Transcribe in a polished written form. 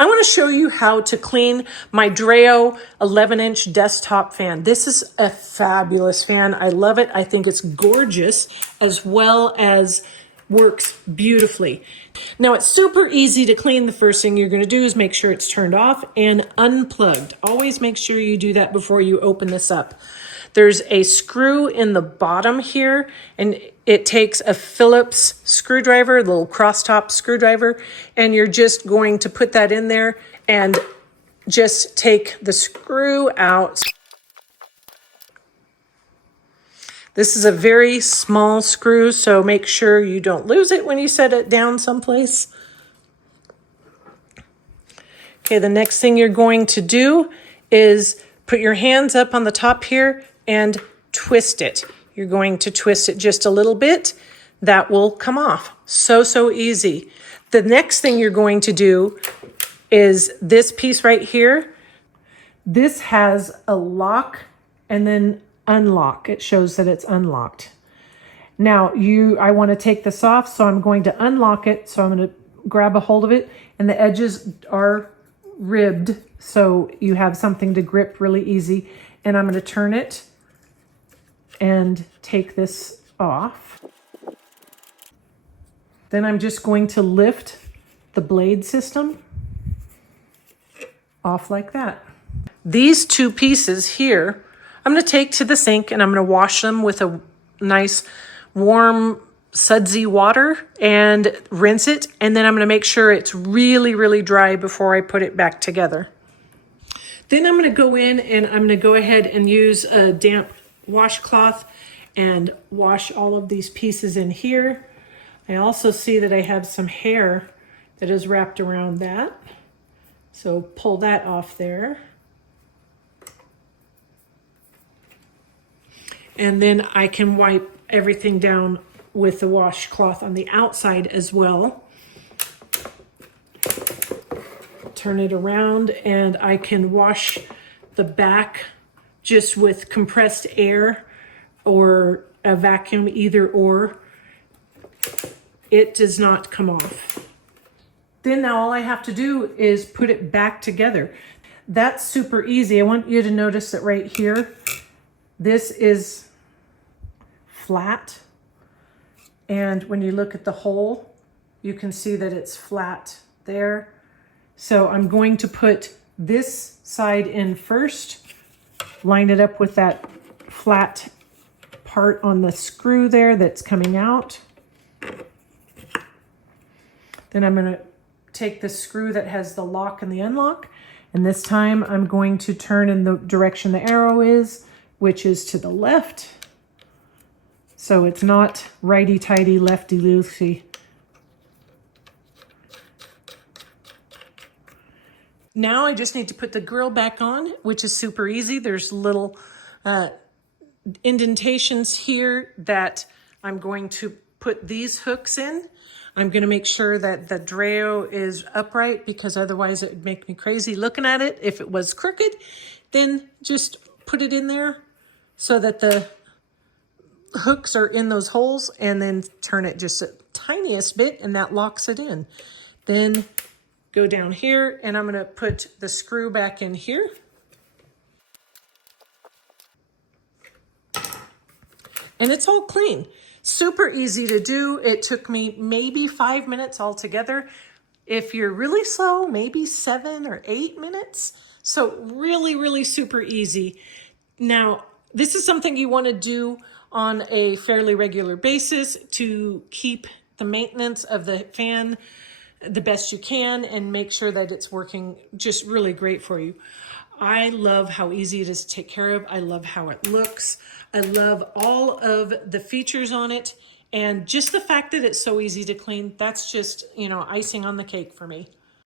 I want to show you how to clean my Dreo 11-inch desktop fan. This is a fabulous fan. I love it. I think it's gorgeous, as well as works beautifully. Now, it's super easy to clean. The first thing you're going to do is make sure it's turned off and unplugged. Always make sure you do that before you open this up. There's a screw in the bottom here, and it takes a Phillips screwdriver, a little cross-top screwdriver, and you're just going to put that in there and just take the screw out. This is a very small screw, so make sure you don't lose it when you set it down someplace. Okay, the next thing you're going to do is put your hands up on the top here and twist it. You're going to twist it just a little bit. That will come off. So easy. The next thing you're going to do is this piece right here. This has a lock and then unlock. It shows that it's unlocked. Now I want to take this off, so I'm going to unlock it. So I'm going to grab a hold of it, and the edges are ribbed, so you have something to grip really easy. And I'm going to turn it and take this off. Then I'm just going to lift the blade system off like that. These two pieces here, I'm going to take to the sink and I'm going to wash them with a nice warm sudsy water and rinse it. And then I'm going to make sure it's really dry before I put it back together. Then I'm going to go in and I'm going to go ahead and use a damp washcloth and wash all of these pieces in here. I also see that I have some hair that is wrapped around that. So pull that off there. And then I can wipe everything down with the washcloth on the outside as well. Turn it around and I can wash the back just with compressed air or a vacuum, either or. It does not come off. Then now all I have to do is put it back together. That's super easy. I want you to notice that right here, this is flat. And when you look at the hole, you can see that it's flat there. So I'm going to put this side in first, line it up with that flat part on the screw there that's coming out. Then I'm going to take the screw that has the lock and the unlock, and this time I'm going to turn in the direction the arrow is, which is to the left. So it's not righty-tighty, lefty-loosey. Now I just need to put the grill back on, which is super easy. There's little indentations here that I'm going to put these hooks in. I'm going to make sure that the Dreo is upright, because otherwise it would make me crazy looking at it. If it was crooked, then just put it in there so that the hooks are in those holes, and then turn it just the tiniest bit and that locks it in. Then go down here and I'm going to put the screw back in here. And it's all clean. Super easy to do. It took me maybe 5 minutes altogether. If you're really slow, maybe 7 or 8 minutes. So really super easy. Now, this is something you want to do on a fairly regular basis to keep the maintenance of the fan the best you can and make sure that it's working just really great for you. I love how easy it is to take care of. I love how it looks. I love all of the features on it. And just the fact that it's so easy to clean, that's just, icing on the cake for me.